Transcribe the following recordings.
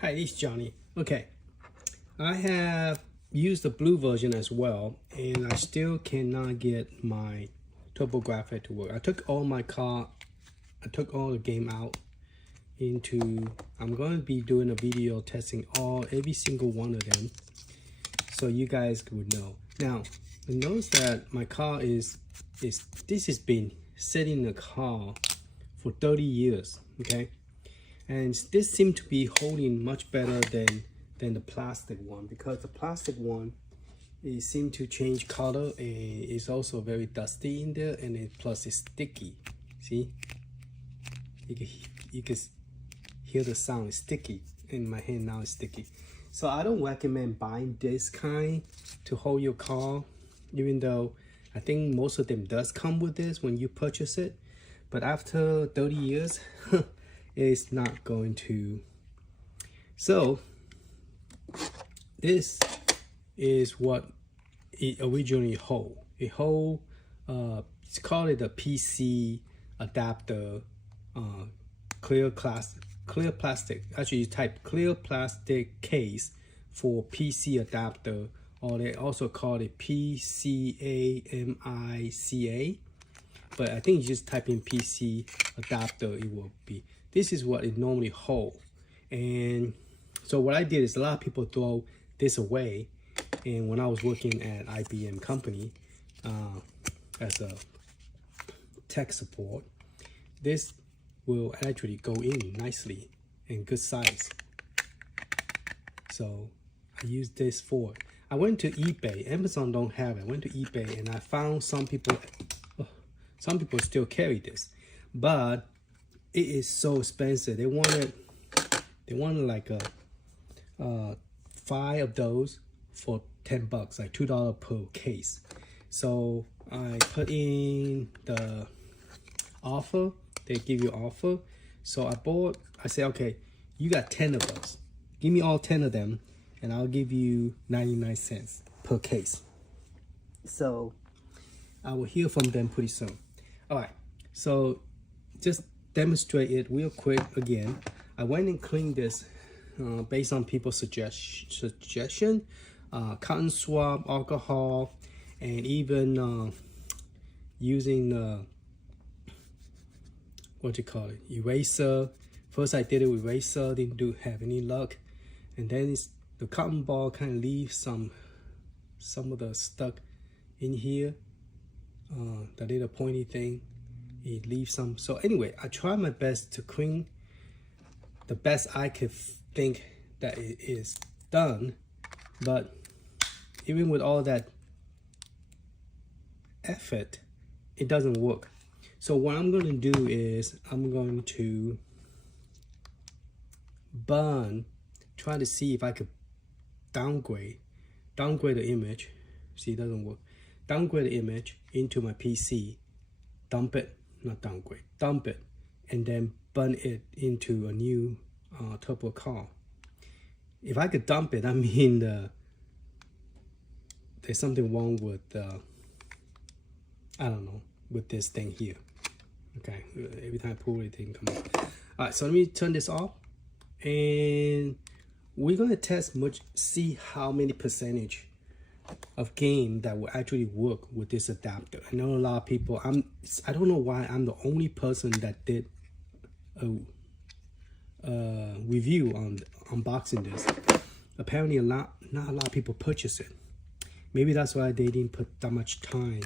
Hi, this is Johnny. Okay, I have used the blue version as well, and I still cannot get my Turbographfx to work. I took all the game out into. I'm going to be doing a video testing every single one of them, so you guys would know. Now, notice that my car this has been sitting in the car for 30 years. Okay. And this seemed to be holding much better than the plastic one, because the plastic one, it seemed to change color, and it's also very dusty in there, and plus it's sticky. See, you can hear the sound. It's sticky in my hand now. It's sticky, so I don't recommend buying this kind to hold your car, even though I think most of them does come with this when you purchase it. But after 30 years it's not going to. So this is what it originally hold. It hold it's called it a PC adapter, clear plastic. Actually, you type clear plastic case for PC adapter, or they also call it PcEngine. But I think you just type in PC adapter, it will be. This is what it normally holds. And so what I did is, a lot of people throw this away. And when I was working at IBM company as a tech support, this will actually go in nicely and good size. So I use this for it. I went to eBay. Amazon don't have it. I went to eBay and I found some people still carry this, but it is so expensive. They wanted like a 5 of those for $10, like $2 per case. So I put in the offer. They give you offer. So I said, okay, you got 10 of those. Give me all 10 of them, and I'll give you 99 cents per case. So I will hear from them pretty soon. All right, so just demonstrate it real quick again. I went and cleaned this based on people's suggestion, cotton swab, alcohol, and even using what you call it, eraser. First I did it with eraser, didn't have any luck, and then the cotton ball kind of leaves some of the stuck in here. The little pointy thing, it leaves some. So anyway, I try my best to clean the best I could think that it is done, but even with all that effort, it doesn't work. So what I'm going to do is I'm going to try to see if I could downgrade the image. See, it doesn't work. Downgrade the image into my PC, dump it, and then burn it into a new turbo car. If I could dump it, I mean there's something wrong with I don't know, with this thing here. Okay, every time I pull it, thing comes out. All right, so let me turn this off, and we're gonna see how many percentage of game that will actually work with this adapter. I know a lot of people, I don't know why I'm the only person that did a review on unboxing this. Apparently not a lot of people purchase it. Maybe that's why they didn't put that much time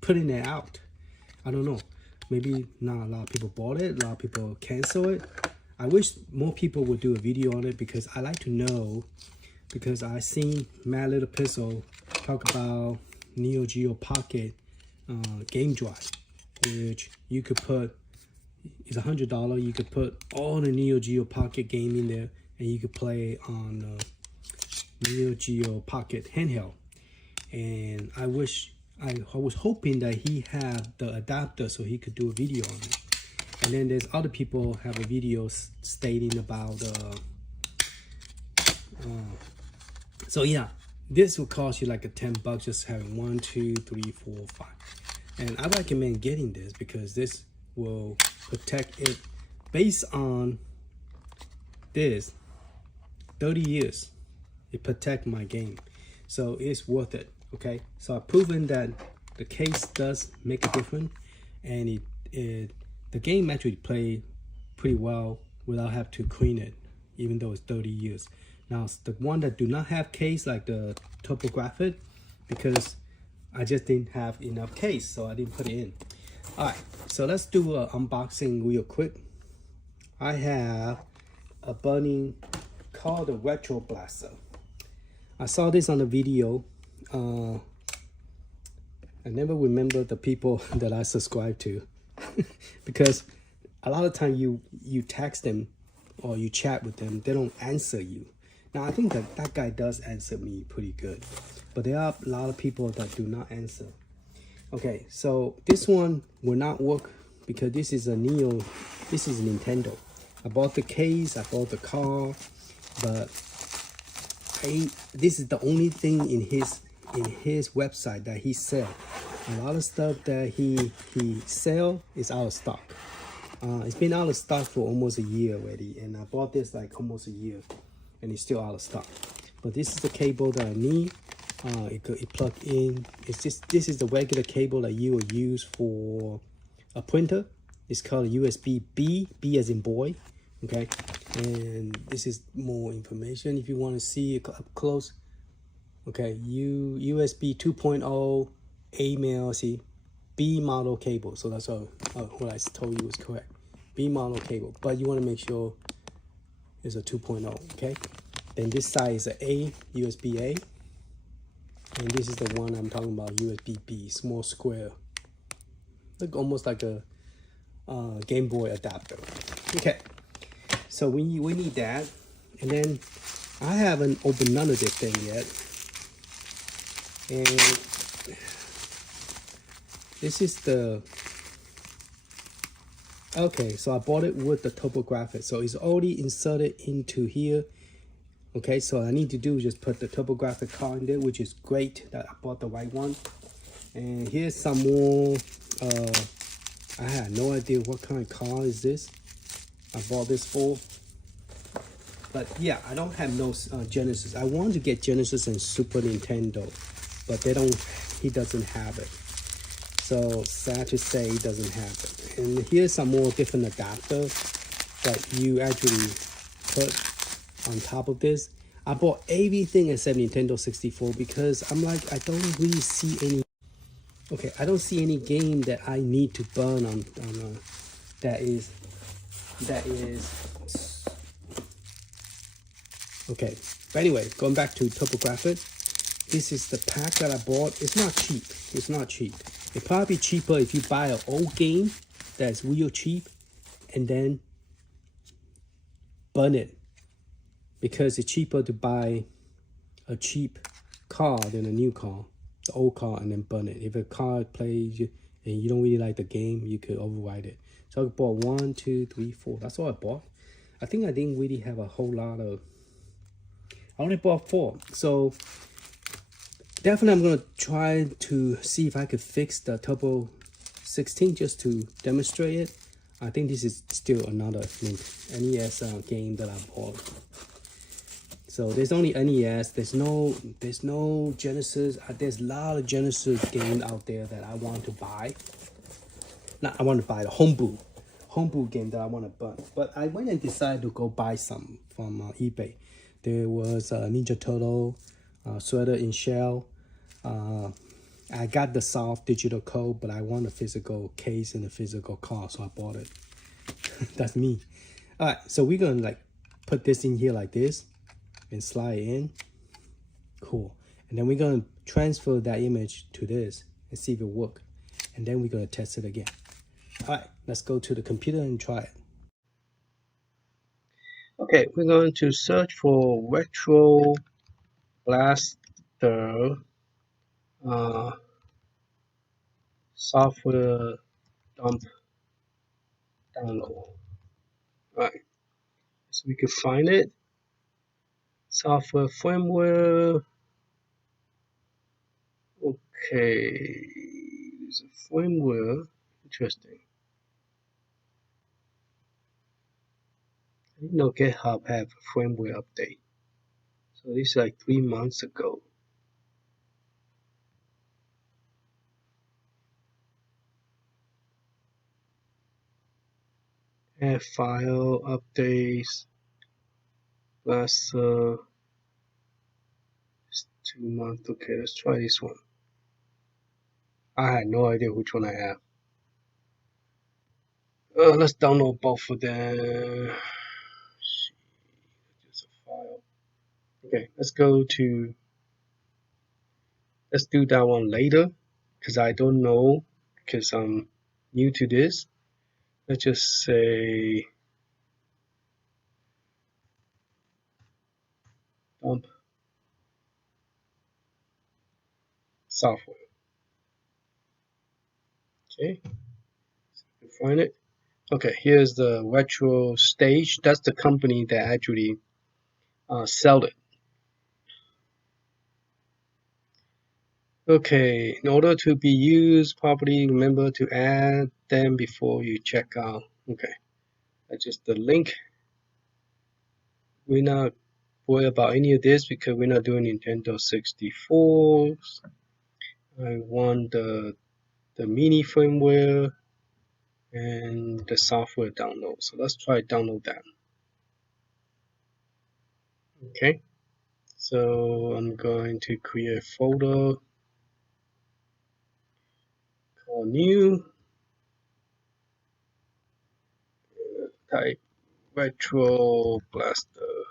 putting it out. I don't know. Maybe not a lot of people bought it, a lot of people cancel it. I wish more people would do a video on it, because I like to know, because I seen Mad Little Pixel talk about Neo Geo Pocket game drive, which you could put, it's $100. You could put all the Neo Geo Pocket game in there, and you could play on Neo Geo Pocket handheld. And I was hoping that he had the adapter so he could do a video on it. And then there's other people have a video stating about so yeah, this will cost you like a $10 just having 1, 2, 3, 4, 5. And I recommend getting this because this will protect it based on this 30 years. It protect my game, so it's worth it. Okay, so I've proven that the case does make a difference, and the game actually play pretty well without have to clean it, even though it's 30 years. Now the one that do not have case, like the Turbographfx, because I just didn't have enough case, so I didn't put it in. All right, so let's do an unboxing real quick. I have a bunny called the RetroBlaster. I saw this on the video. I never remember the people that I subscribe to because a lot of time you text them or you chat with them, they don't answer you. Now I think that guy does answer me pretty good, but there are a lot of people that do not answer. Okay, so this one will not work because this is a this is Nintendo. I bought the case, I bought the car, but this is the only thing in his website that he sell. A lot of stuff that he sell is out of stock. It's been out of stock for almost a year already, and I bought this like almost a year, and it's still out of stock. But this is the cable that I need. It plug in. This is the regular cable that you will use for a printer. It's called USB-B, B as in boy. Okay, and this is more information if you want to see it up close. Okay, USB 2.0 AMLC B model cable. So that's what I told you was correct. B model cable, but you want to make sure it's a 2.0. Okay, then this side is a USB A, and this is the one I'm talking about, USB B, small square, look almost like a Game Boy adapter. Okay. So we need that, and then I haven't opened none of this thing yet, and this is the, okay, so I bought it with the Turbographfx, so it's already inserted into here. Okay, so I need to do is just put the Turbographfx card in there, which is great that I bought the right one. And here's some more. I had no idea what kind of car is this I bought this for, but yeah, I don't have no Genesis. I want to get Genesis and Super Nintendo, but he doesn't have it. So sad to say he doesn't have it. And here's some more different adapters that you actually put on top of this. I bought everything except Nintendo 64 because I'm like, I don't really see any. Okay, I don't see any game that I need to burn on that is okay. But anyway, going back to Turbographfx, this is the pack that I bought. It's not cheap. It's not cheap. It'd probably be cheaper if you buy an old game that's real cheap and then burn it, because it's cheaper to buy a cheap car than a new car, the old car, and then burn it. If a car plays and you don't really like the game, you could override it. So I bought 1, 2, 3, 4. That's all I bought. I think I didn't really have a whole lot of. I only bought 4. So definitely I'm gonna try to see if I could fix the Turbo 16 just to demonstrate it. I think this is still another NES game that I bought. So there's only NES. There's no Genesis. There's a lot of Genesis games out there that I want to buy. Not I want to buy the homebrew game that I want to burn. But I went and decided to go buy some from eBay. There was a Ninja Turtle, Sweater in Shell. I got the soft digital code, but I want a physical case and a physical card, so I bought it. That's me. All right, so we're gonna like put this in here like this and slide it in. Cool. And then we're gonna transfer that image to this and see if it works. And then we're gonna test it again. All right, let's go to the computer and try it. Okay, we're going to search for RetroBlaster software dump download. All right, so we can find it. Software firmware. Okay, there's a firmware. Interesting. I didn't know GitHub have a firmware update. So this is like 3 months ago. Add file updates. Last 2 months. Okay, let's try this one. I had no idea which one I have. Let's download both of them. Just a file. Okay, let's do that one later because I don't know because I'm new to this. Let's just say dump software. Okay, so you can find it. Okay, here's the retro stage. That's the company that actually sell it. Okay, in order to be used properly, remember to add them before you check out. Okay, that's just the link. We're not worried about any of this because we're not doing Nintendo 64. I want the mini firmware and the software download. So let's try download that. Okay, so I'm going to create a folder called new, type RetroBlaster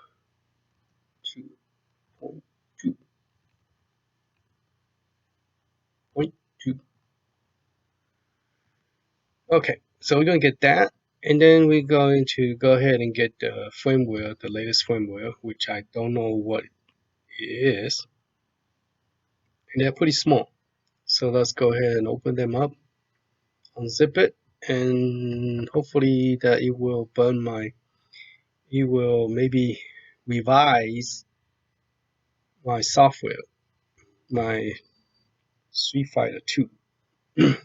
2.2.2. Okay, so we're going to get that. And then we're going to go ahead and get the firmware, the latest firmware, which I don't know what it is. And they're pretty small. So let's go ahead and open them up, unzip it, and hopefully that it will it will maybe revise my software, my Street Fighter 2. Okay,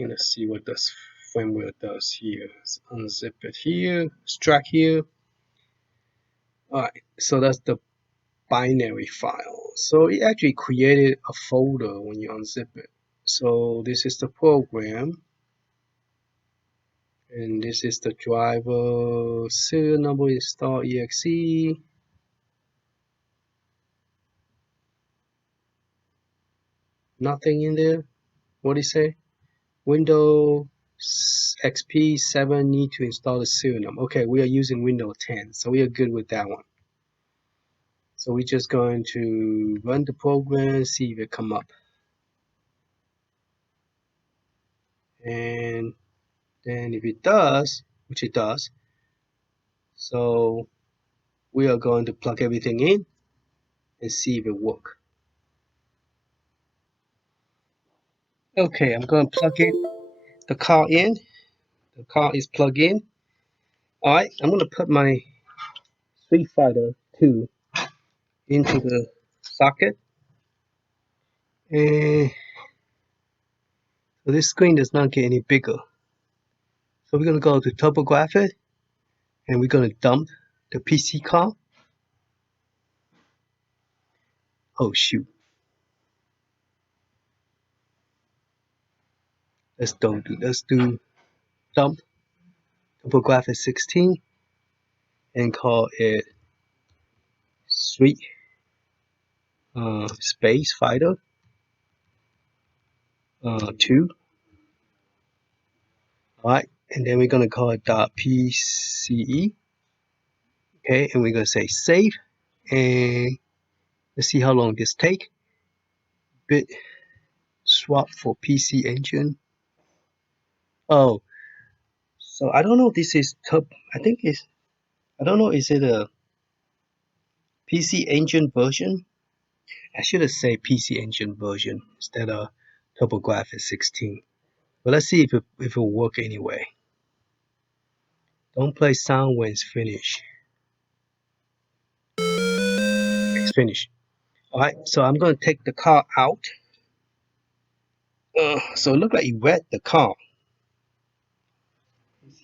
and let's see what this firmware does here. Let's unzip it here, extract here. Alright, so that's the binary file. So it actually created a folder when you unzip it. So this is the program, and this is the driver serial number install exe. Nothing in there. What do you say? Windows XP 7 need to install the serial number. Okay, we are using Windows 10, so we are good with that one. So we're just going to run the program, see if it come up. And then if it does, which it does, so we are going to plug everything in and see if it works. Okay, I'm going to plug in the car in. The car is plugged in. Alright, I'm going to put my Street Fighter 2 into the socket. And so this screen does not get any bigger. So we're going to go to Turbographfx and we're going to dump the PC car. Oh shoot. Let's do dump Turbographfx 16 and call it Street Space Fighter 2. Alright, and then we're going to call it .pce. Okay, and we're going to say save, and let's see how long this take. Bit swap for PcEngine. Oh, so I don't know if this is I think it's, I don't know, is it a PcEngine version? I should have said PcEngine version instead of Turbographfx 16. But let's see if it will work anyway. Don't play sound when it's finished. It's finished. Alright, so I'm going to take the car out. So it looks like it wet the car.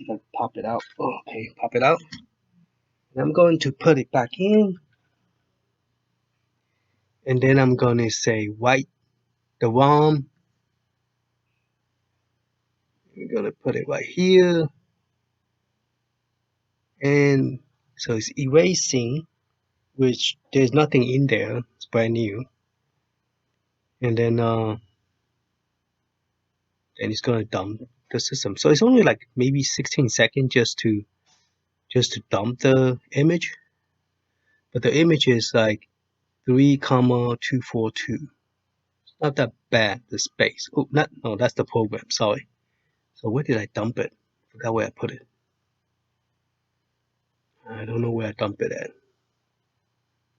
see if I can pop it out. Oh, okay, pop it out. And I'm going to put it back in. And then I'm going to say write the ROM. We're going to put it right here. And so it's erasing, which there's nothing in there. It's brand new. And then it's going to dump the system. So it's only like maybe 16 seconds just to dump the image. But the image is like 3,242. It's not that bad, the space. Oh, no, that's the program, sorry. So where did I dump it? I forgot where I put it. I don't know where I dumped it at.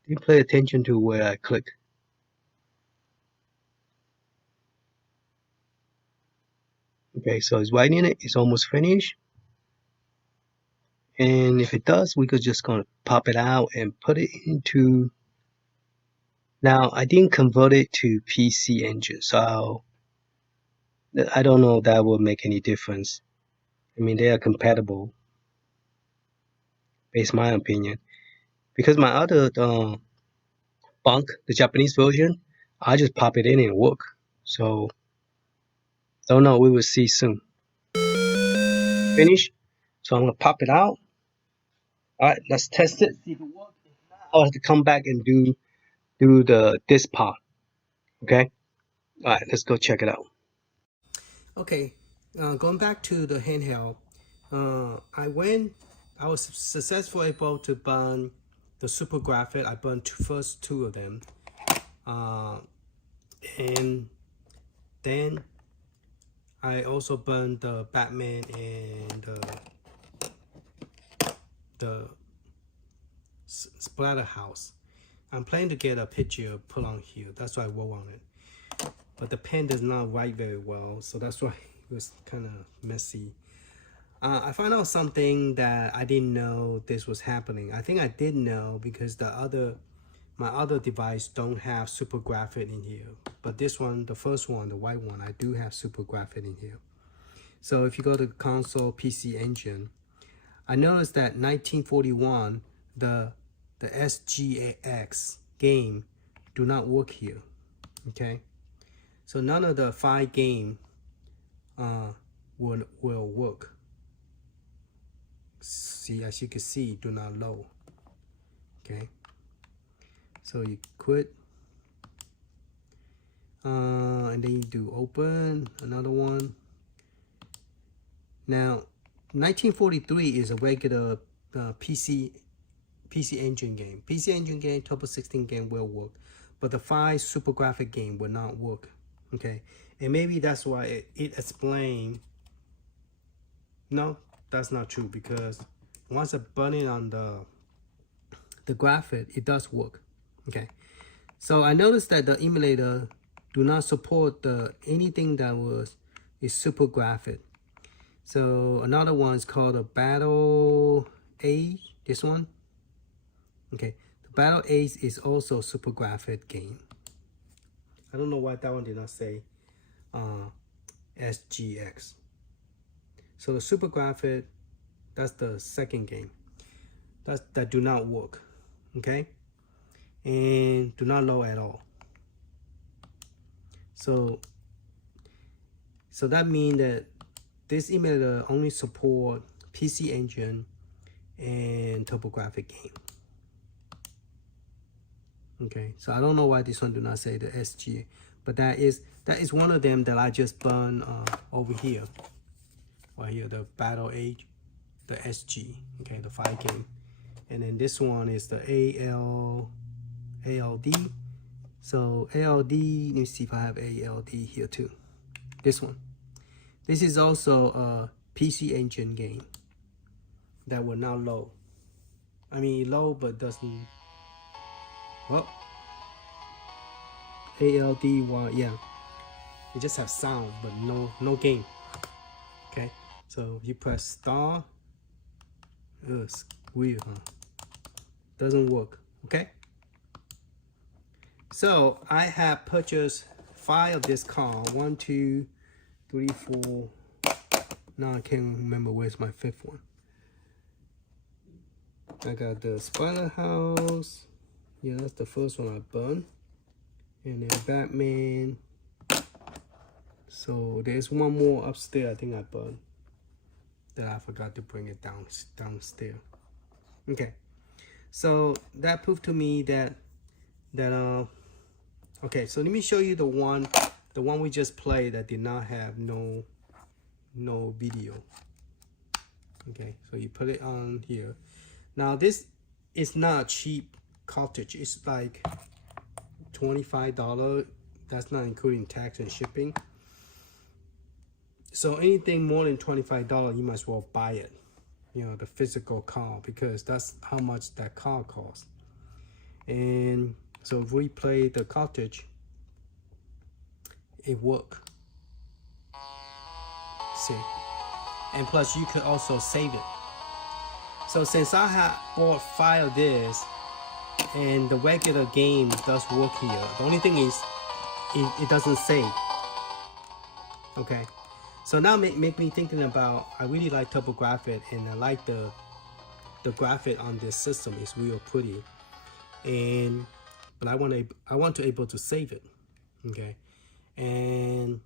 Didn't pay attention to where I clicked. Okay, so it's writing it. It's almost finished. And if it does, we could just gonna pop it out and put it into. Now I didn't convert it to PcEngine, so I don't know if that will make any difference. I mean, they are compatible, based my opinion. Because my other bunk, the Japanese version, I just pop it in and work. So don't know. We will see soon. Finish. So I'm gonna pop it out. All right, let's test it. See if it works. If not, I'll have to come back and do this part. Okay. All right, let's go check it out. Okay, going back to the handheld, I was successfully able to burn the SuperGrafx. I burned first two of them, and then I also burned the Batman and the Splatterhouse. I'm planning to get a picture put on here. That's why I wrote on it. But the pen does not write very well, so that's why it was kind of messy. I found out something that I didn't know this was happening. I think I did know because my other device don't have SuperGrafx in here. But this one, the first one, the white one, I do have SuperGrafx in here. So if you go to console PcEngine, I noticed that 1941, the SGAX game do not work here. Okay, so none of the 5 game will work. See, as you can see, do not load. Okay, so you quit, and then you do open another one. Now 1943 is a regular PcEngine game. PcEngine game, Turbo16 game will work, but the 5 SuperGrafx game will not work. Okay, and maybe that's why it explained. No, that's not true, because once I burn it on the graphic, it does work. Okay, so I noticed that the emulator do not support anything that is SuperGrafx. So another one is called a Battle Age. This one. Okay, the Battle Age is also SuperGrafx game. I don't know why that one did not say SGX. So the SuperGrafx, that's the second game. That do not work. Okay, and do not load at all. So that means that this emulator only support PcEngine and Turbographx game. Okay, so I don't know why this one do not say the SG, but that is one of them that I just burned over here. Right here, the Battle Age, the SG. Okay, the 5 game, and then this one is the ALD. So ALD, let me see if I have ALD here too. This one. This is also a PcEngine game that will not load. I mean, it load but doesn't. Well, ALD one, yeah. It just have sound but no game. Okay, so you press star. It's weird, huh? Doesn't work. Okay. So I have purchased 5 of this car. 1, 2, 3, 4, Now I can't remember where's my fifth one. I got the Spider House. Yeah, that's the first one I burned. And then Batman. So there's one more upstairs I think I burned that I forgot to bring it downstairs. Okay, so that proved to me that okay, so let me show you the one we just played that did not have no video. Okay, so you put it on here. Now this is not a cheap cartridge. It's like $25. That's not including tax and shipping. So anything more than $25, you might as well buy it. You know, the physical card, because that's how much that card costs. And so if we play the cartridge, it works. See, and plus you could also save it. So since I have bought 5 of this, and the regular game does work here, the only thing is it doesn't save. Okay, so now make me thinking about, I really like Turbographx, and I like the graphic on this system is real pretty, but I want to able to save it. Okay, and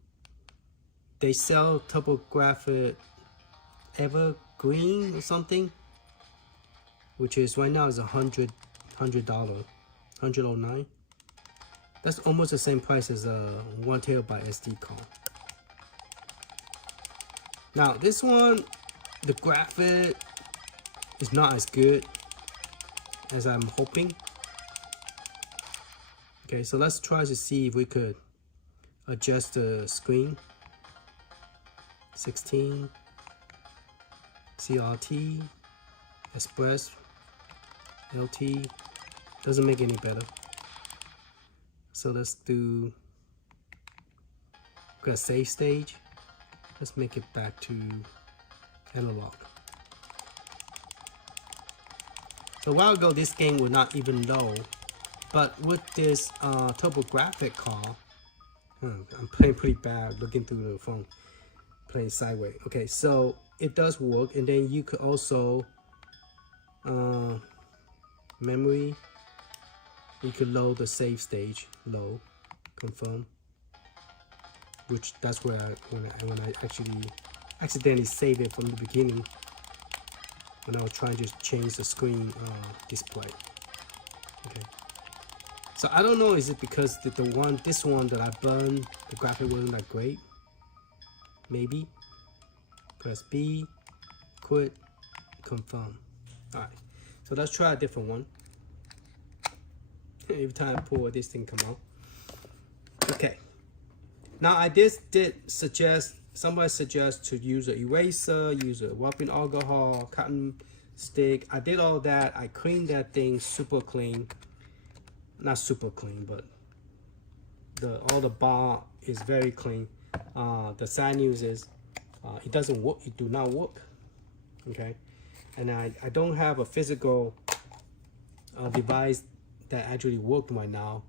they sell Turbographx Evergreen or something, which is right now is $100, $109. That's almost the same price as a 1 terabyte SD card. Now this one, the graphic is not as good as I'm hoping. Okay, so let's try to see if we could adjust the screen. 16, CRT, Express, LT, doesn't make any better. So let's do, got save stage. Let's make it back to analog. So a while ago, this game was not even low, but with this Turbographx card, I'm playing pretty bad looking through the phone, playing sideways. Okay, so it does work, and then you could also memory. You could load the save stage, load, confirm. Which that's where when I actually accidentally saved it from the beginning when I was trying to change the screen display. Okay, so I don't know, is it because this one that I burned, the graphic wasn't that great? Maybe. Press B, quit, confirm. All right, so let's try a different one. Every time I pull, this thing come out. Okay. Now I did suggest, somebody suggests to use an eraser, use a wiping alcohol, cotton stick. I did all that. I cleaned that thing super clean. Not super clean, but all the bar is very clean. The sad news is it doesn't work. It do not work. Okay, and I don't have a physical device that actually works right now.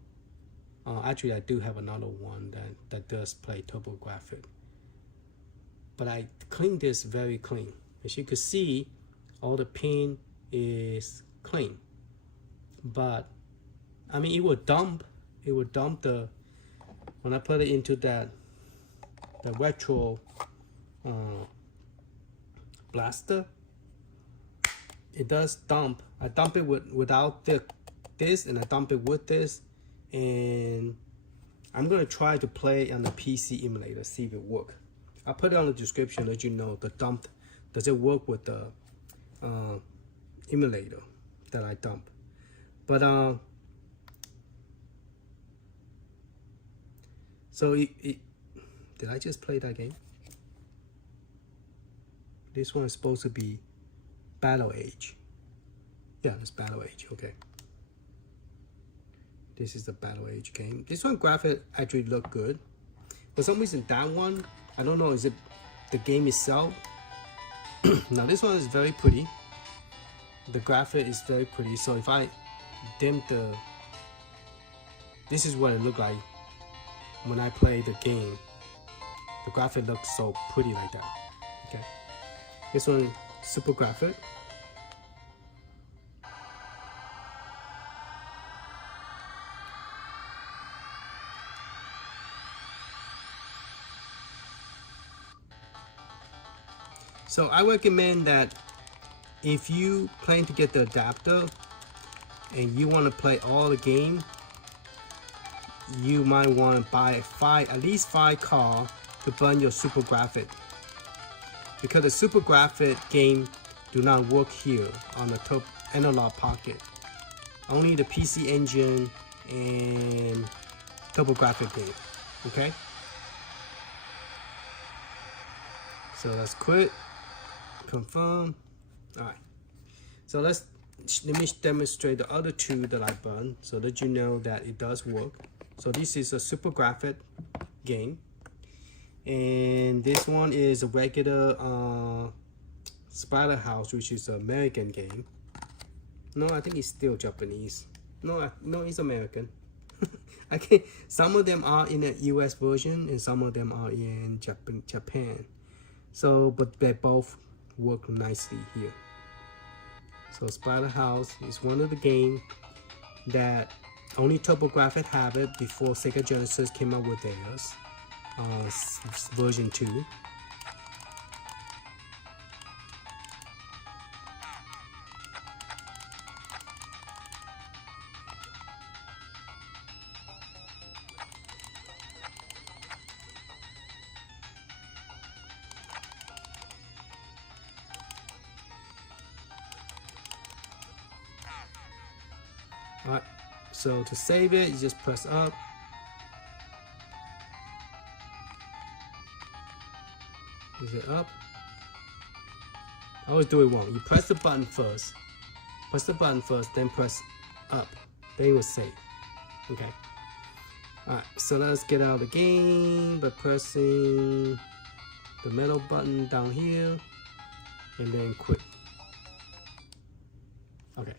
Actually, I do have another one that does play Turbographx, but I cleaned this very clean. As you can see, all the pin is clean, but I mean, it would dump the, when I put it into the retro blaster, it does dump. I dump it without this, and I dump it with this. And I'm gonna try to play on the PC emulator, see if it works. I'll put it on the description, let you know the dump. Does it work with the emulator that I dump? But so did I just play that game? This one is supposed to be Battle Age. Yeah, it's Battle Age. Okay. This is the Battle Age game. This one graphic actually look good. For some reason, that one, I don't know, is it the game itself? Now this one is very pretty. The graphic is very pretty. So if I dim this is what it looked like when I play the game. The graphic looks so pretty like that. Okay, this one SuperGrafx. So I recommend that if you plan to get the adapter and you want to play all the game, you might want to buy at least 5 cards to burn your SuperGrafx, because the SuperGrafx game do not work here on the top Analogue pocket. Only the PcEngine and Turbographfx game. Okay. So let's quit. Confirm. All right. So let me demonstrate the other 2 that I burned so that you know that it does work. So this is a SuperGrafx game, and this one is a regular Spider House, which is an American game. No, I think it's still Japanese. No, it's American. I can't. Some of them are in the US version, and some of them are in Japan. So, but they both work nicely here. So Spider House is one of the games that only Turbographfx have it before Sega Genesis came out with theirs, version 2. Alright, so to save it, you just press up. Is it up? I always do it wrong. You press the button first. Press the button first, then press up. Then it will save. Okay. Alright, so let's get out of the game by pressing the middle button down here and then quit. Okay.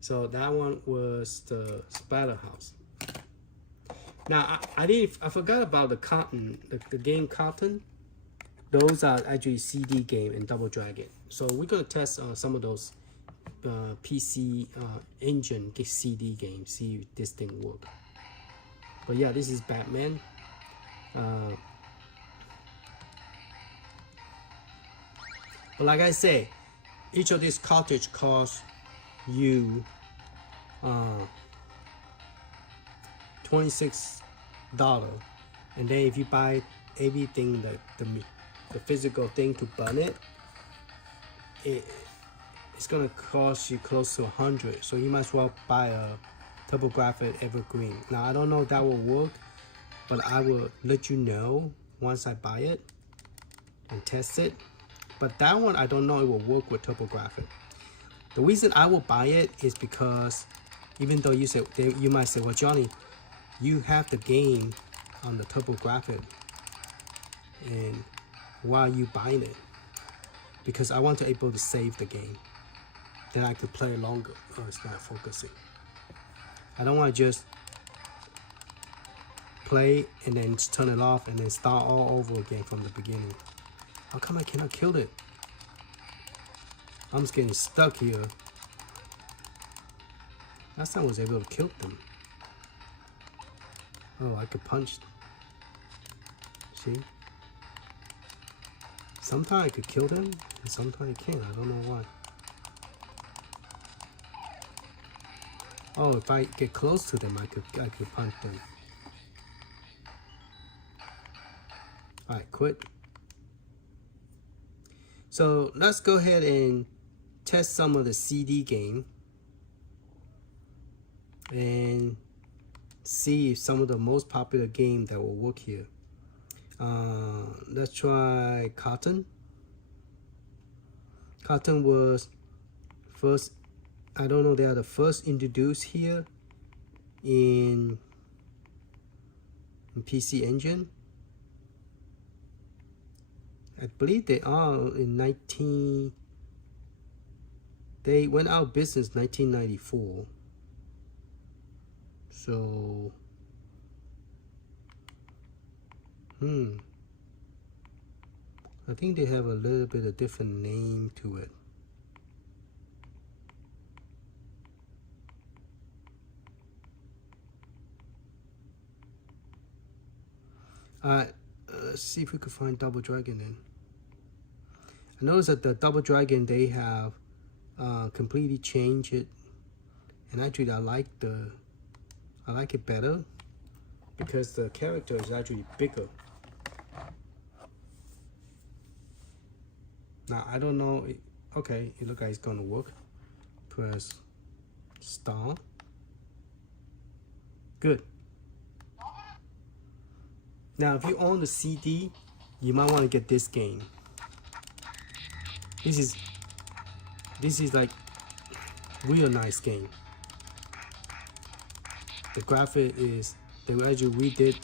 So that one was the Spider House. Now I forgot about the Cotton, the game Cotton. Those are actually CD game and Double Dragon. So we're gonna test some of those PcEngine CD games, see if this thing work. But yeah, this is Batman. But like I say, each of these cartridge costs you $26, and then if you buy everything, the physical thing to burn it, it's gonna cost you close to $100. So you might as well buy a Turbographfx Evergreen. Now I don't know if that will work, but I will let you know once I buy it and test it. But that one I don't know it will work with Turbographfx. The reason I will buy it is because even though you might say, well, Johnny, you have the game on the Turbographfx, and why are you buying it? Because I want to be able to save the game, then I could play longer. Oh, it's not focusing. I don't want to just play and then turn it off and then start all over again from the beginning. How come I cannot kill it? I'm just getting stuck here. Last time I was able to kill them. Oh, I could punch. See? Sometimes I could kill them, and sometimes I can't. I don't know why. Oh, if I get close to them, I could punch them. Alright, quit. So let's go ahead and test some of the CD game and see if some of the most popular game that will work here. Let's try Cotton. Cotton was first, I don't know, they are the first introduced here in PcEngine. I believe they are in they went out of business 1994. So, I think they have a little bit of different name to it. Alright, let's see if we could find Double Dragon then. I noticed that the Double Dragon, they have completely changed it, and actually I like it better because the character is actually bigger. Now I don't know. Okay, it looks like it's gonna work. Press start. Good. Now, if you own the CD, you might want to get this game. This is like real nice game. The graphic is, they actually redid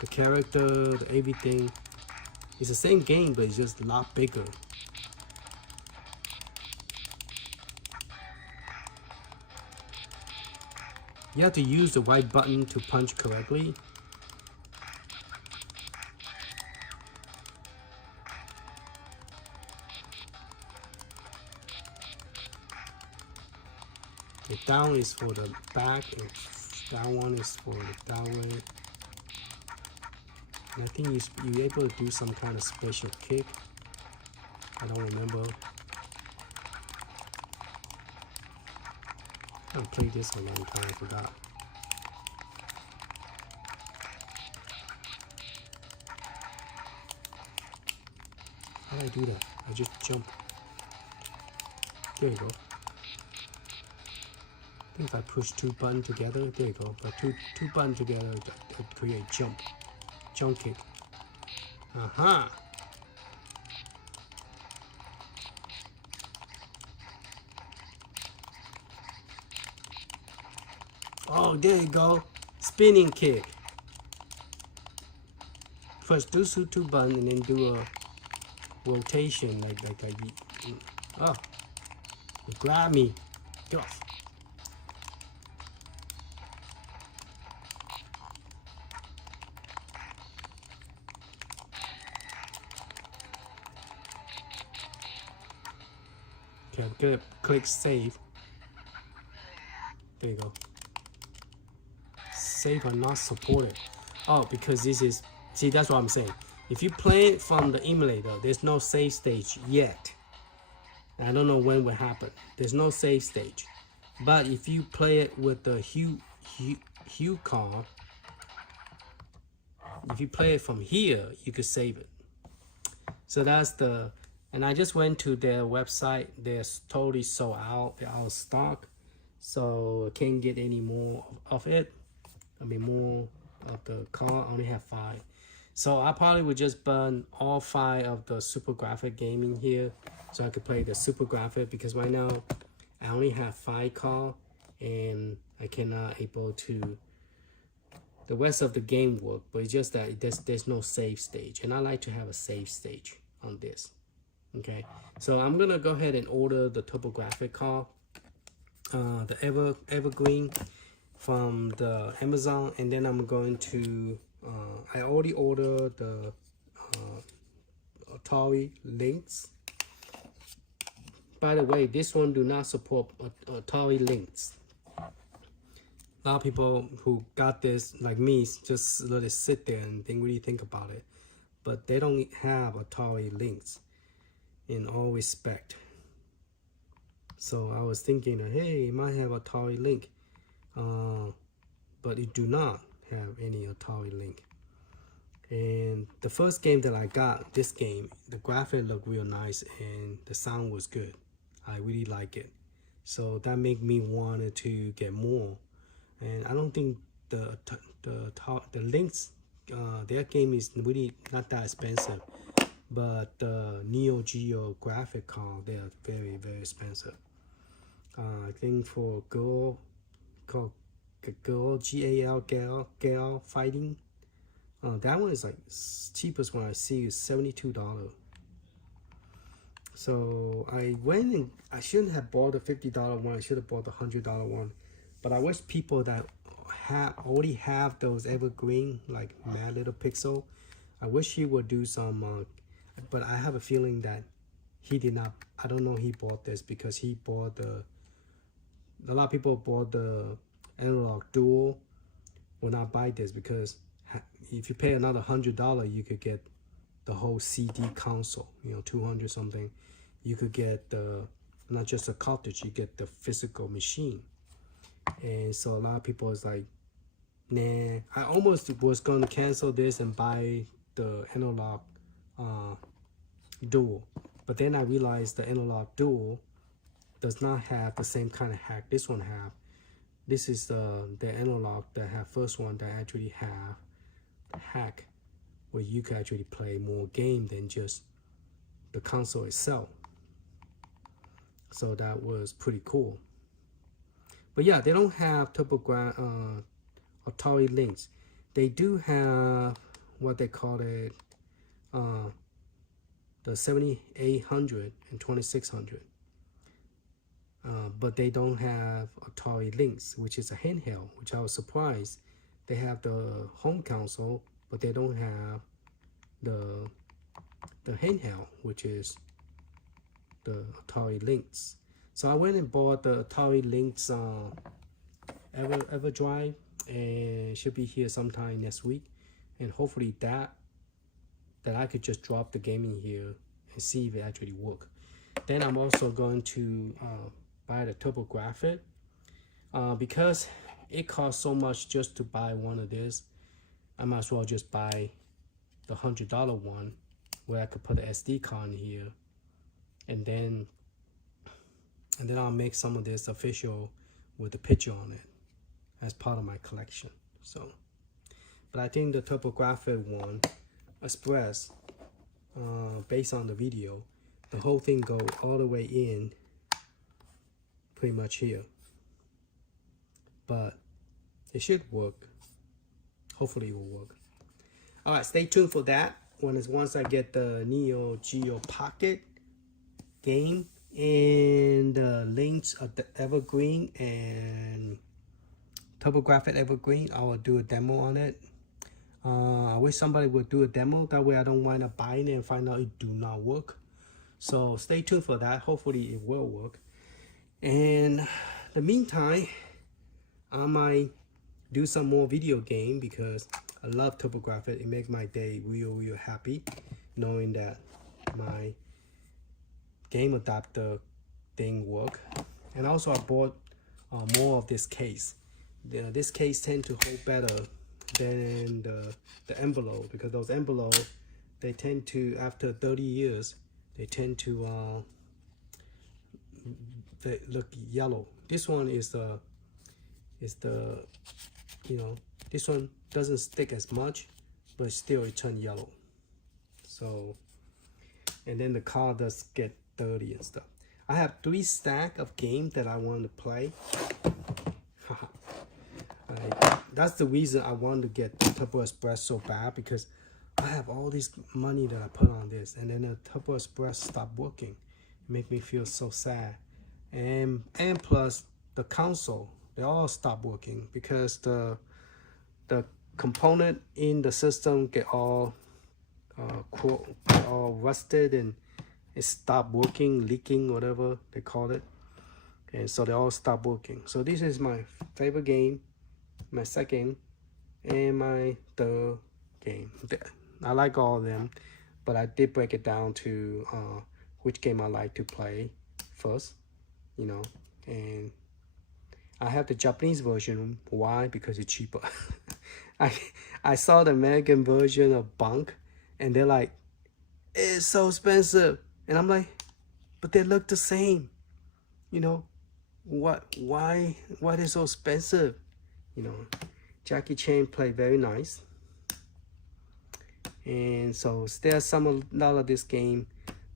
the character, the everything. It's the same game, but it's just a lot bigger. You have to use the right button to punch correctly. The down is for the back, and that one is for the down way. And I think you're able to do some kind of special kick. I don't remember. I haven't played this a long time, I forgot. How do I do that? I just jump. There you go. I think if I push two buttons together, there you go. But two buttons together, that create jump kick. Aha! Oh, there you go. Spinning kick. First do two buttons and then do a rotation like oh, you grab me. Get off. Okay, I'm gonna click save. There you go. Save are not supported. Oh, because this is, see, that's what I'm saying. If you play it from the emulator, there's no save stage yet. I don't know when will happen. There's no save stage. But if you play it with the Hue card, if you play it from here, you could save it. So that's the, and I just went to their website. They're totally sold out. They're out of stock. So I can't get any more of it. I mean, more of the card. I only have 5. So I probably would just burn all 5 of the SuperGrafx game in here, so I could play the SuperGrafx, because right now I only have 5 cards and I cannot able to the rest of the game work, but it's just that there's no save stage, and I like to have a save stage on this. Okay, so I'm gonna go ahead and order the Turbographfx card, the Evergreen from the Amazon, and then I'm going to I already ordered the Atari links. By the way, this one do not support Atari links. A lot of people who got this, like me, just let it sit there and didn't really think about it. But they don't have Atari links in all respect. So I was thinking, hey, it might have Atari link, but it do not have any Atari link. And the first game that I got, this game, the graphic looked real nice and the sound was good. I really like it. So that made me wanted to get more. And I don't think the links, their game is really not that expensive. But the Neo Geo graphic card, they are very, very expensive. I think for girl, called Girl, Gal Fighting, that one is like cheapest one I see is $72. So I went and I shouldn't have bought the $50 one. I should have bought the $100 one. But I wish people that already have those evergreen, like Mad Little Pixel, I wish he would do some. but I have a feeling that he did not. I don't know he bought this because he bought the. A lot of people bought the Analogue Dual. Will not buy this because if you pay another $100, you could get the whole CD console. You know, 200 something. You could get the not just a cartridge. You get the physical machine. And so a lot of people is like, nah. I almost was going to cancel this and buy the Analogue Dual, but then I realized the Analogue Dual does not have the same kind of hack this one have. This is the Analogue that have first one that actually have hack where you can actually play more game than just the console itself. So that was pretty cool. But yeah, they don't have Atari Lynx. They do have what they call it, the 7800 and 2600. But they don't have Atari Lynx, which is a handheld, which I was surprised. They have the home console, but they don't have the handheld, which is the Atari Lynx. So I went and bought the Atari Lynx EverDrive, and it should be here sometime next week. And hopefully that I could just drop the game in here and see if it actually works. Then I'm also going to buy the Turbographfx because it costs so much just to buy one of this. I might as well just buy the $100 one where I could put the SD card in here, and then I'll make some of this official with the picture on it as part of my collection. So, but I think the Turbographfx one, Express, based on the video, the whole thing goes all the way in pretty much here, but it should work. Hopefully it will work. All right, stay tuned for that. Once I get the Neo Geo Pocket game and the Lynx of the Evergreen and Turbographfx Evergreen, I will do a demo on it. I wish somebody would do a demo, that way I don't wind up buying it and find out it do not work. So stay tuned for that. Hopefully it will work. And in the meantime, I might do some more video game because I love Turbographfx. It makes my day real happy knowing that my game adapter thing work. And also I bought more of this case. This case tend to hold better than the envelope, because those envelopes, they tend to, after 30 years, they tend to they look yellow. This one is the you know, this one doesn't stick as much, but still it turns yellow. So, and then the card does get dirty and stuff. I have 3 stacks of games that I want to play. That's the reason I want to get the TurboExpress so bad, because I have all this money that I put on this, and then the TurboExpress stopped working. It make me feel so sad. And plus the console, they all stop working because the component in the system get all rusted, and it stopped working, leaking, whatever they call it. And so they all stop working. So this is my favorite game, my second, and my third game. I like all of them, but I did break it down to which game I like to play first, you know. And I have the Japanese version. Why? Because it's cheaper. I saw the American version of Bunk, and they're like, it's so expensive. And I'm like, but they look the same, you know. Why they're so expensive? You know, Jackie Chan played very nice. And so there's a lot of this game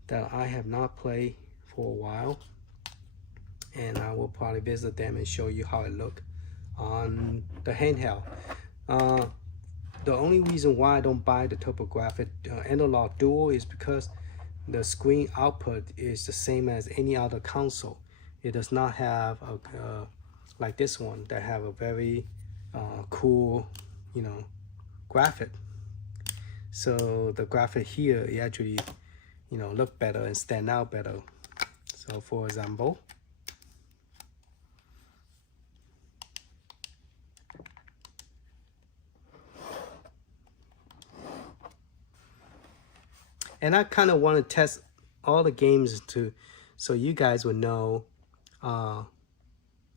that I have not played for a while, and I will probably visit them and show you how it look on the handheld. The only reason why I don't buy the Turbographfx Analogue Dual is because the screen output is the same as any other console. It does not have a like this one that have a very cool, you know, graphic. So the graphic here, it actually you know, look better and stand out better. So for example, and I kind of want to test all the games to, so you guys would know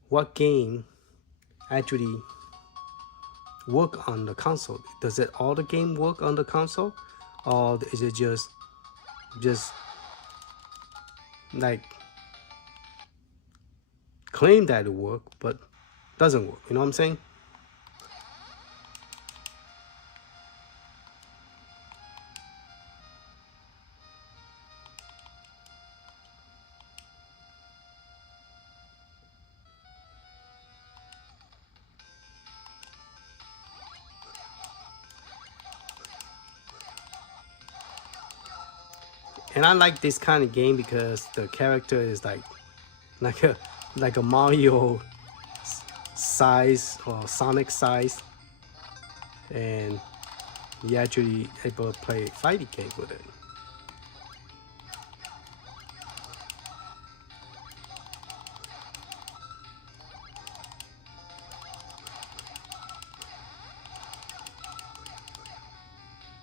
what game actually work on the console. Does it all the game work on the console, or is it just like claim that it work but doesn't work? You know what I'm saying? And I like this kind of game because the character is like a Mario size or Sonic size, and you actually able to play fighting game with it.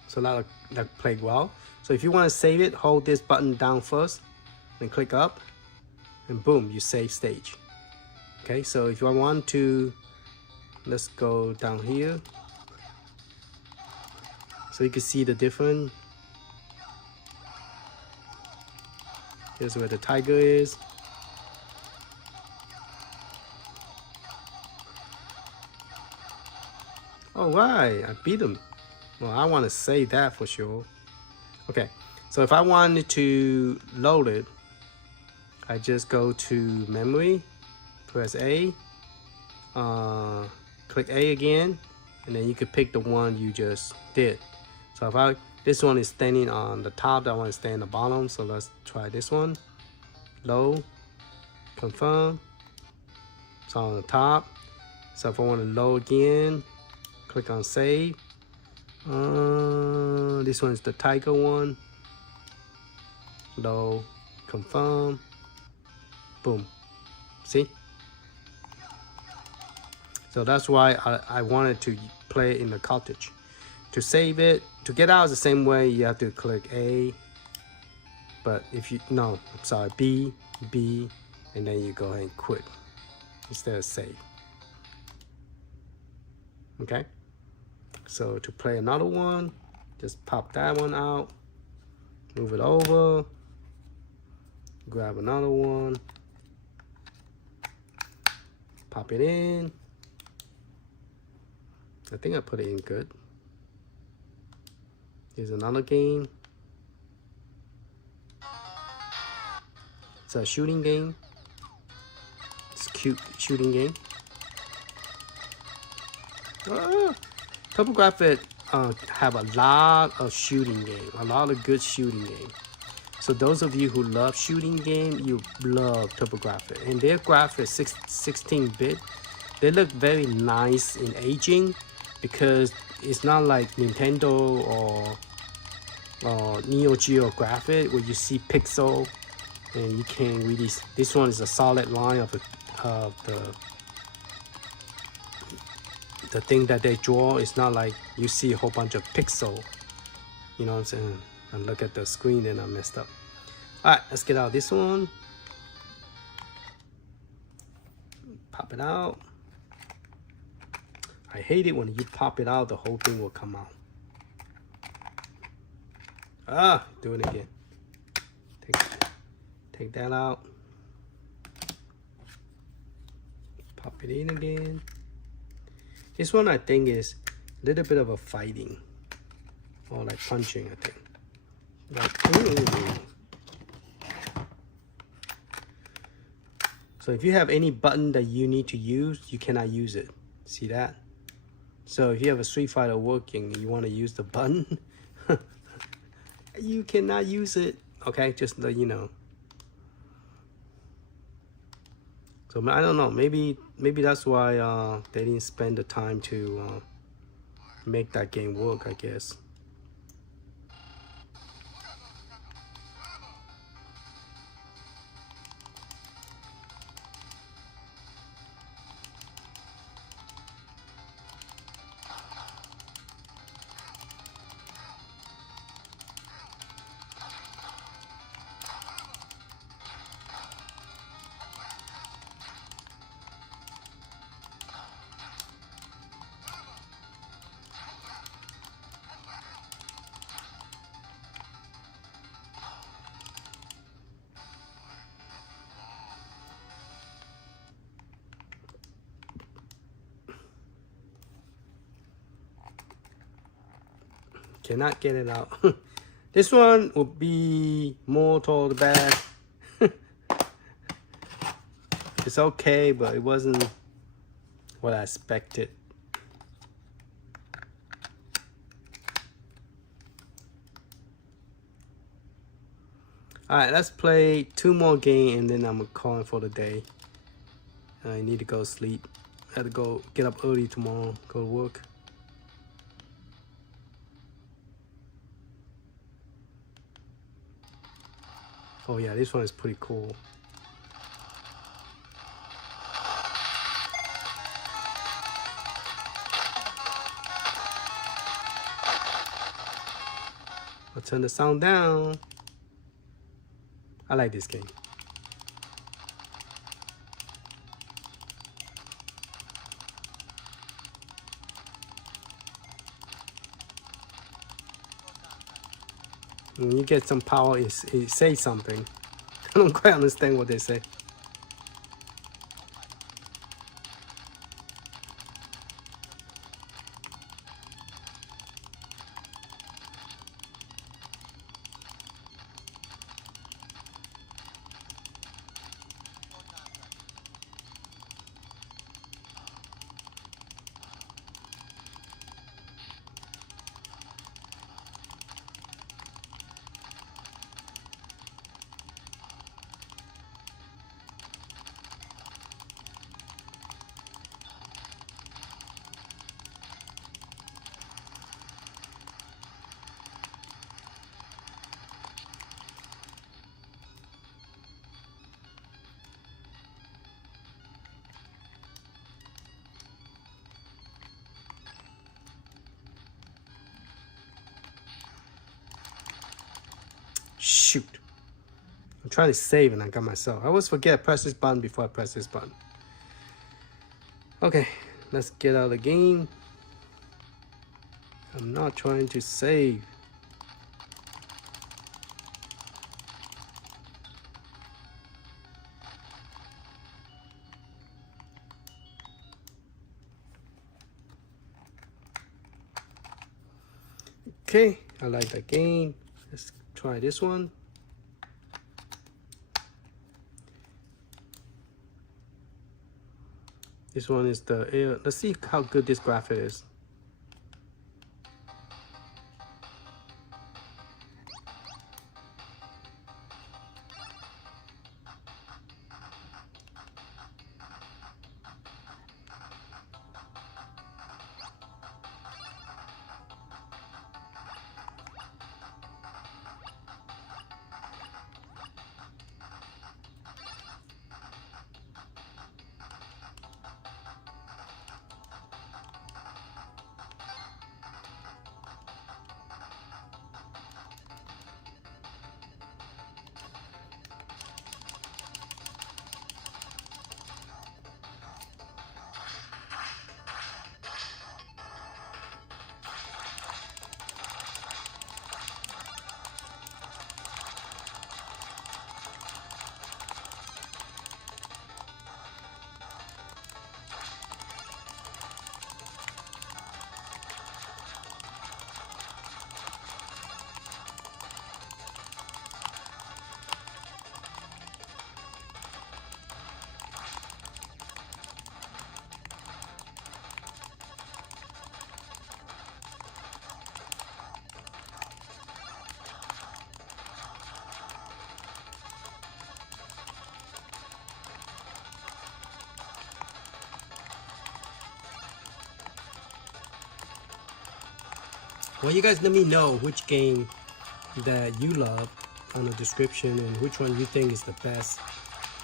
So that played well. So if you want to save it, hold this button down first, then click up, and boom, you save stage. Okay, so if I want to, let's go down here. So you can see the different. Here's where the tiger is. All right, I beat him. Well, I want to save that for sure. Okay, so if I wanted to load it, I just go to memory, press A, click A again, and then you can pick the one you just did. So if this one is standing on the top, I want to stay on the bottom, so let's try this one. Load, confirm, it's on the top. So if I want to load again, click on save. This one is the tiger one. Load, confirm, boom. See? So that's why I wanted to play it in the cartridge. To save it, to get out the same way, you have to click A. But if you, no, I'm sorry, B, and then you go ahead and quit instead of save. Okay? So to play another one, just pop that one out, move it over, grab another one, pop it in. I think I put it in good. Here's another game. It's a shooting game. It's a cute shooting game. Turbographfx have a lot of shooting game, a lot of good shooting game. So those of you who love shooting game, you love Turbographfx. And their graphics 16-bit. They look very nice in aging because it's not like Nintendo or Neo Geo graphic where you see pixel and you can't really. This one is a solid line of the thing that they draw. It's not like you see a whole bunch of pixel. You know what I'm saying? I look at the screen and I messed up. All right, let's get out this one. Pop it out. I hate it when you pop it out, the whole thing will come out. Ah, do it again. Take that out. Pop it in again. This one I think is a little bit of a fighting. Or like punching, I think. Like, ooh. So if you have any button that you need to use, you cannot use it. See that? So if you have a Street Fighter working and you want to use the button, you cannot use it. Okay, just let you know. So I don't know. Maybe that's why they didn't spend the time to make that game work, I guess. cannot get it out. This one would be more toward the back. It's okay, but it wasn't what I expected. Alright, let's play 2 more games and then I'm calling for the day. I need to go sleep. I have to go get up early tomorrow, go to work. Oh yeah, this one is pretty cool. I'll turn the sound down. I like this game. When you get some power, it says something. I don't quite understand what they say. Shoot. I'm trying to save and I got myself. I always forget press this button before I press this button. Okay, let's get out of the game. I'm not trying to save. Okay, I like that game. Let's try this one. This one is the air. Let's see how good this graphic is. Well, you guys let me know which game that you love on the description and which one you think is the best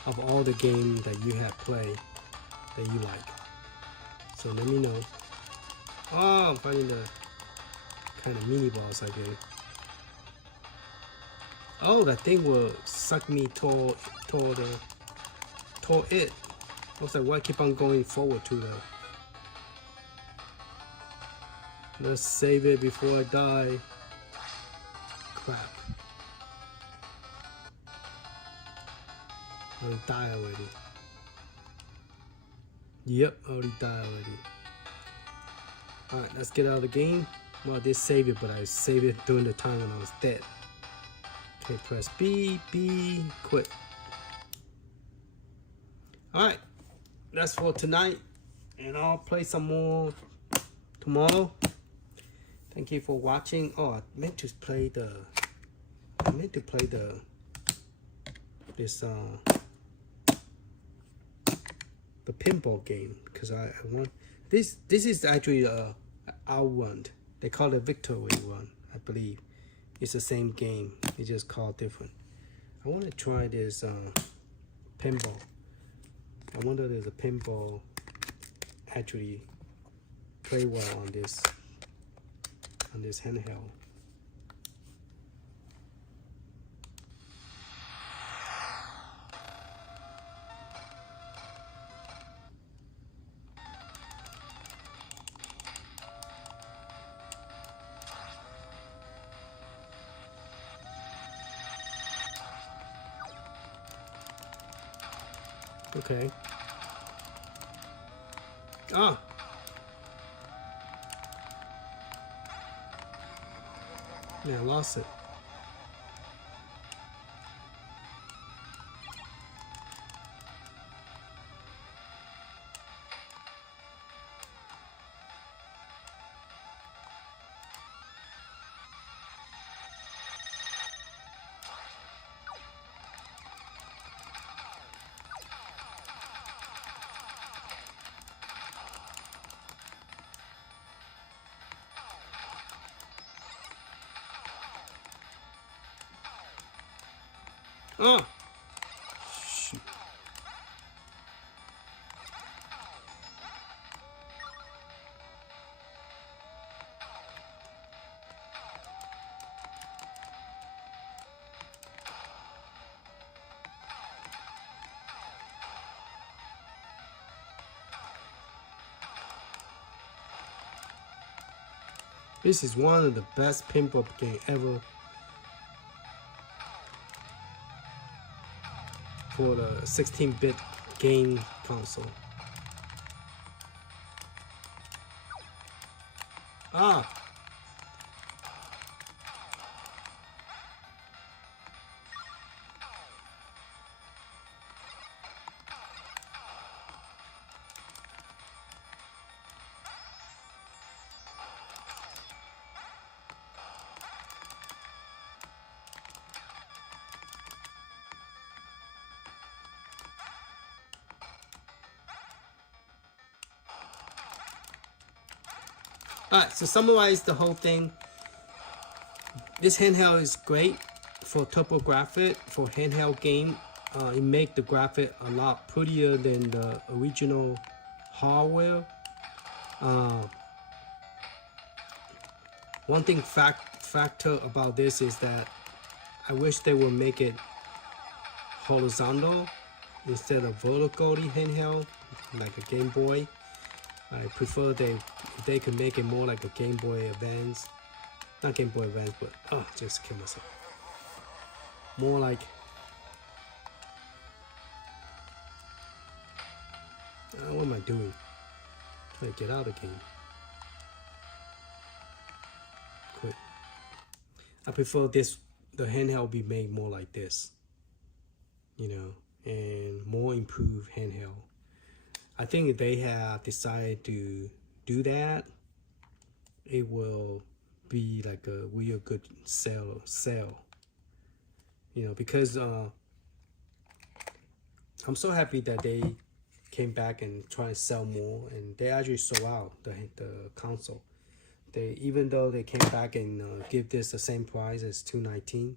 of all the games that you have played that you like. So let me know. Oh, I'm finding the kind of mini boss I did. Oh, that thing will suck me toward it. I was like, why keep on going forward to the... Let's save it before I die. Crap. I already died already. Yep, I already died already. Alright, let's get out of the game. Well, I did save it, but I saved it during the time when I was dead. Okay, press B, quit. Alright, that's for tonight. And I'll play some more tomorrow. Thank you for watching. Oh, I meant to play the the pinball game, because I want this is actually our one. They call it Victory Run, I believe. It's the same game, it's just called different. I want to try this pinball. I wonder if there's a pinball actually play well on this handheld. Okay. Ah. Yeah, I lost it. Oh. Shoot. This is one of the best pinball game ever for the 16-bit game console. Ah. Alright, so summarize the whole thing. This handheld is great for Turbographx, for handheld game. It makes the graphic a lot prettier than the original hardware. One thing factor about this is that I wish they would make it horizontal instead of vertically handheld, like a Game Boy. I prefer if they could make it more like a Game Boy Advance. Not Game Boy Advance, but just kill myself. More like what am I doing? Trying to get out of the game. Quit. I prefer the handheld be made more like this, you know, and more improved handheld. I think if they have decided to do that, it will be like a real good sell, you know, because I'm so happy that they came back and try to sell more, and they actually sold out the console. Even though they came back and give this the same price as $219,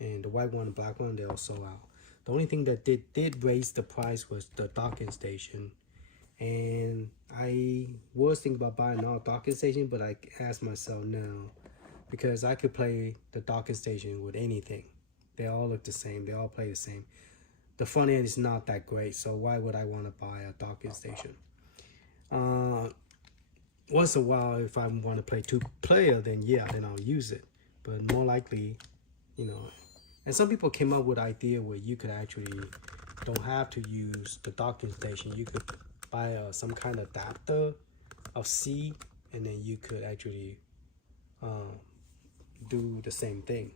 and the white one and black one, they all sold out. The only thing that did raise the price was the docking station. And I was thinking about buying another docking station, but I asked myself no, because I could play the docking station with anything. They all look the same. They all play the same. The front end is not that great, so why would I want to buy a docking station? Once in a while, if I want to play two-player, then yeah, then I'll use it. But more likely, you know, and some people came up with an idea where you could actually don't have to use the docking station. You could buy some kind of adapter of C, and then you could actually do the same thing.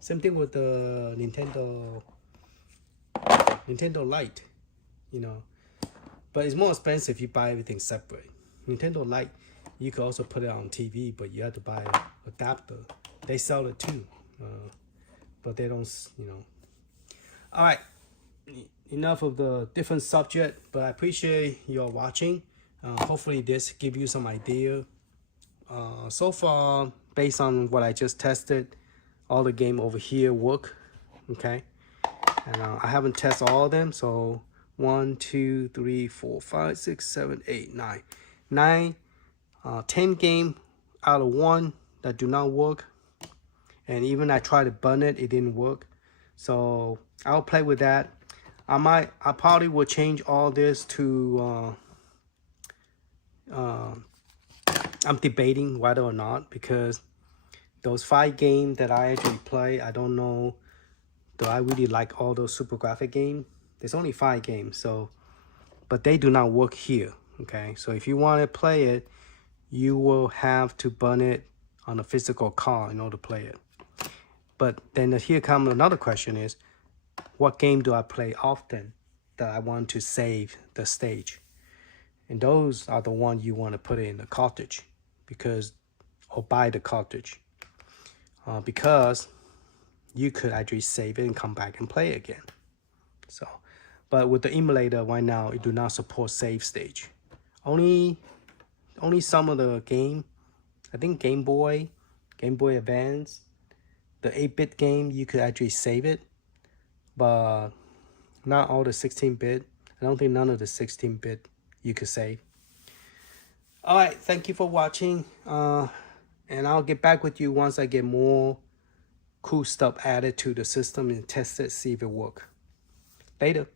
Same thing with the Nintendo Lite, you know. But it's more expensive if you buy everything separate. Nintendo Lite, you can also put it on TV, but you have to buy an adapter. They sell it too, but they don't, you know. All right, enough of the different subject, but I appreciate your watching. Hopefully this give you some idea. So far, based on what I just tested, all the game over here work, okay? And I haven't tested all of them, so 1, 2, 3, 4, 5, 6, 7, 8, 9, 10 game out of 1 that do not work. And even I tried to burn it, it didn't work. So I'll play with that. I probably will change all this to I'm debating whether or not, because those 5 games that I actually play, I don't know, do I really like all those SuperGrafx games? There's only 5 games, so, but they do not work here, okay? So if you want to play it, you will have to burn it on a physical card in order to play it. But then here comes another question is, what game do I play often that I want to save the stage? And those are the ones you want to put in the cartridge, because, or buy the cartridge, because you could actually save it and come back and play it again. So, but with the emulator right now, it do not support save stage. Only some of the game, I think Game Boy Advance, the 8-bit game, you could actually save it, but not all the 16-bit. I don't think none of the 16-bit you could save. All right, thank you for watching, and I'll get back with you once I get more cool stuff added to the system and test it, see if it works. Later.